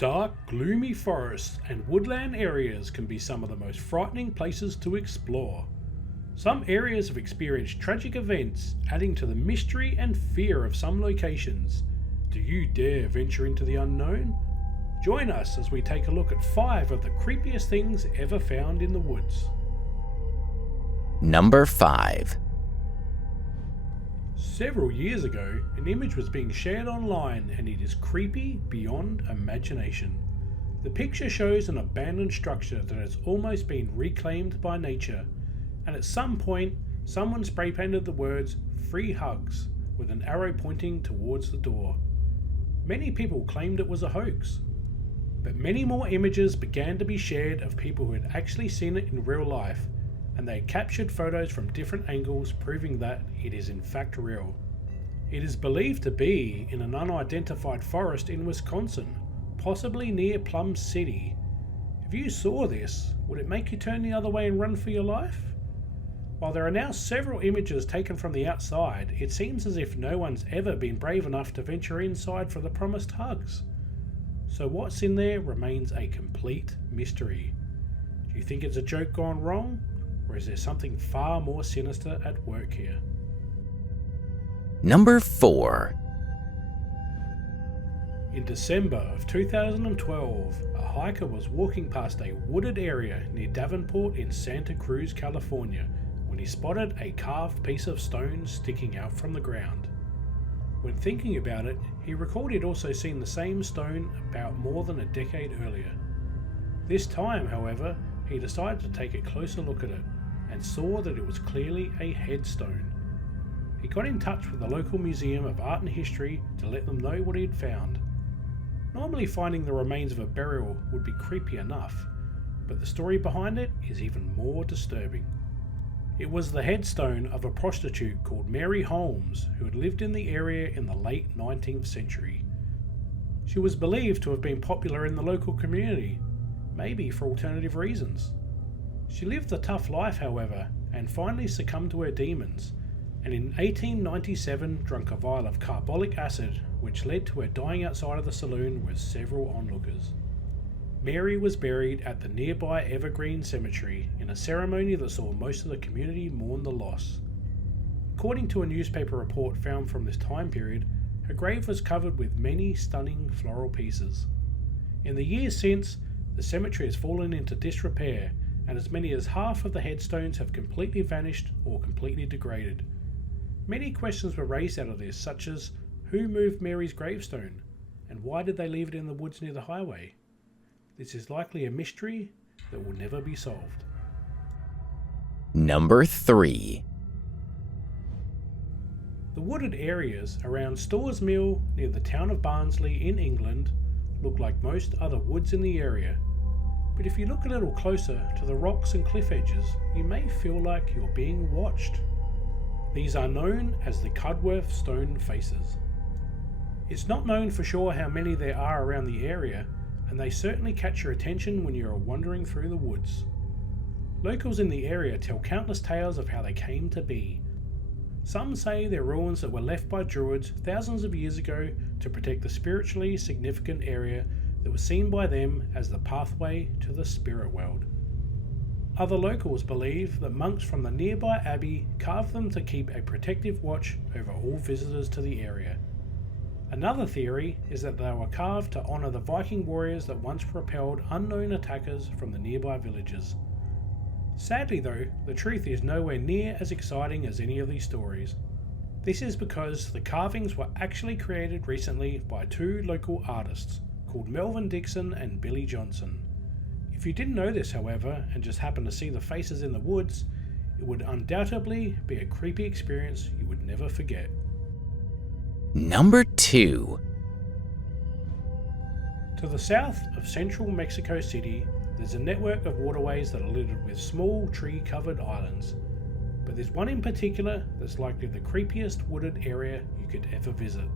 Dark, gloomy forests and woodland areas can be some of the most frightening places to explore. Some areas have experienced tragic events, adding to the mystery and fear of some locations. Do you dare venture into the unknown? Join us as we take a look at 5 of the creepiest things ever found in the woods. Number 5. Several years ago, an image was being shared online and it is creepy beyond imagination. The picture shows an abandoned structure that has almost been reclaimed by nature, and at some point, someone spray painted the words "Free Hugs" with an arrow pointing towards the door. Many people claimed it was a hoax, but many more images began to be shared of people who had actually seen it in real life, and they captured photos from different angles proving that it is in fact real. It is believed to be in an unidentified forest in Wisconsin, possibly near Plum City. If you saw this, would it make you turn the other way and run for your life? While there are now several images taken from the outside, it seems as if no one's ever been brave enough to venture inside for the promised hugs. So what's in there remains a complete mystery. Do you think it's a joke gone wrong? Or is there something far more sinister at work here? Number 4. In December of 2012, a hiker was walking past a wooded area near Davenport in Santa Cruz, California, when he spotted a carved piece of stone sticking out from the ground. When thinking about it, he recalled he'd also seen the same stone about more than a decade earlier. This time, however, he decided to take a closer look at it, and saw that it was clearly a headstone. He got in touch with the local Museum of Art and History to let them know what he had found. Normally finding the remains of a burial would be creepy enough, but the story behind it is even more disturbing. It was the headstone of a prostitute called Mary Holmes who had lived in the area in the late 19th century. She was believed to have been popular in the local community, maybe for alternative reasons. She lived a tough life, however, and finally succumbed to her demons, and in 1897 drank a vial of carbolic acid, which led to her dying outside of the saloon with several onlookers. Mary was buried at the nearby Evergreen Cemetery in a ceremony that saw most of the community mourn the loss. According to a newspaper report found from this time period, her grave was covered with many stunning floral pieces. In the years since, the cemetery has fallen into disrepair, and as many as half of the headstones have completely vanished or completely degraded. Many questions were raised out of this, such as who moved Mary's gravestone, and why did they leave it in the woods near the highway? This is likely a mystery that will never be solved. Number 3. The wooded areas around Storrs Mill near the town of Barnsley in England look like most other woods in the area. But if you look a little closer to the rocks and cliff edges, you may feel like you're being watched. These are known as the Cudworth Stone Faces. It's not known for sure how many there are around the area, and they certainly catch your attention when you are wandering through the woods. Locals in the area tell countless tales of how they came to be. Some say they're ruins that were left by Druids thousands of years ago to protect the spiritually significant area that was seen by them as the pathway to the spirit world. Other locals believe that monks from the nearby abbey carved them to keep a protective watch over all visitors to the area. Another theory is that they were carved to honour the Viking warriors that once repelled unknown attackers from the nearby villages. Sadly though, the truth is nowhere near as exciting as any of these stories. This is because the carvings were actually created recently by 2 local artists, called Melvin Dixon and Billy Johnson. If you didn't know this, however, and just happened to see the faces in the woods, it would undoubtedly be a creepy experience you would never forget. Number 2. To the south of central Mexico City, there's a network of waterways that are littered with small tree-covered islands. But there's one in particular that's likely the creepiest wooded area you could ever visit.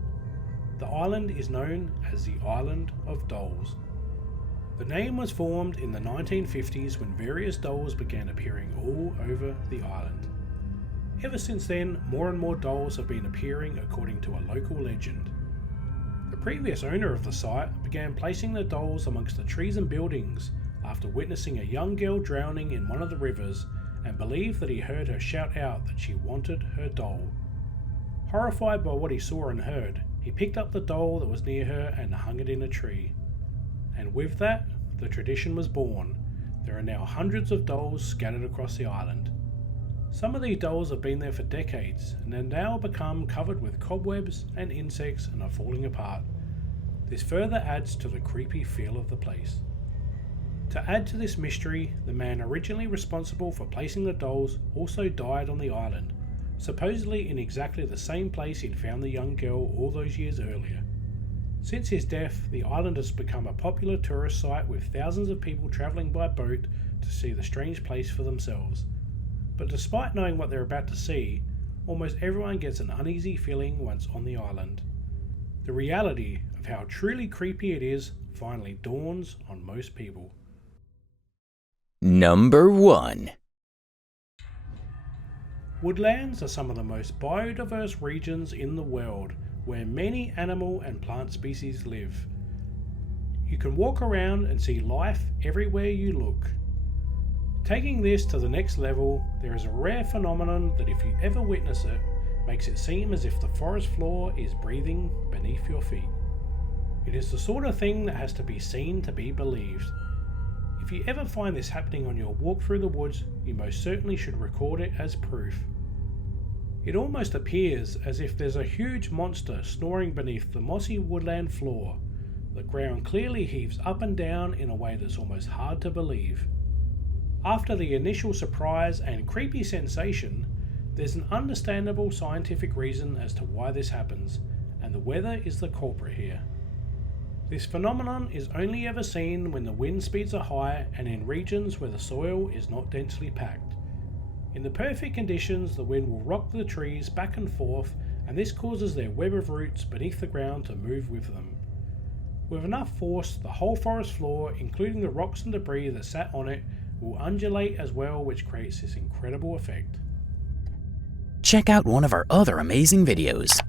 The island is known as the Island of Dolls. The name was formed in the 1950s when various dolls began appearing all over the island. Ever since then, more and more dolls have been appearing according to a local legend. The previous owner of the site began placing the dolls amongst the trees and buildings after witnessing a young girl drowning in one of the rivers and believed that he heard her shout out that she wanted her doll. Horrified by what he saw and heard, he picked up the doll that was near her and hung it in a tree. And with that, the tradition was born. There are now hundreds of dolls scattered across the island. Some of these dolls have been there for decades and have now become covered with cobwebs and insects and are falling apart. This further adds to the creepy feel of the place. To add to this mystery, the man originally responsible for placing the dolls also died on the island, supposedly in exactly the same place he'd found the young girl all those years earlier. Since his death, the island has become a popular tourist site with thousands of people travelling by boat to see the strange place for themselves. But despite knowing what they're about to see, almost everyone gets an uneasy feeling once on the island. The reality of how truly creepy it is finally dawns on most people. Number 1. Woodlands are some of the most biodiverse regions in the world, where many animal and plant species live. You can walk around and see life everywhere you look. Taking this to the next level, there is a rare phenomenon that if you ever witness it, makes it seem as if the forest floor is breathing beneath your feet. It is the sort of thing that has to be seen to be believed. If you ever find this happening on your walk through the woods, you most certainly should record it as proof. It almost appears as if there's a huge monster snoring beneath the mossy woodland floor. The ground clearly heaves up and down in a way that's almost hard to believe. After the initial surprise and creepy sensation, there's an understandable scientific reason as to why this happens, and the weather is the culprit here. This phenomenon is only ever seen when the wind speeds are high and in regions where the soil is not densely packed. In the perfect conditions, the wind will rock the trees back and forth, and this causes their web of roots beneath the ground to move with them. With enough force, the whole forest floor, including the rocks and debris that sat on it, will undulate as well, which creates this incredible effect. Check out one of our other amazing videos.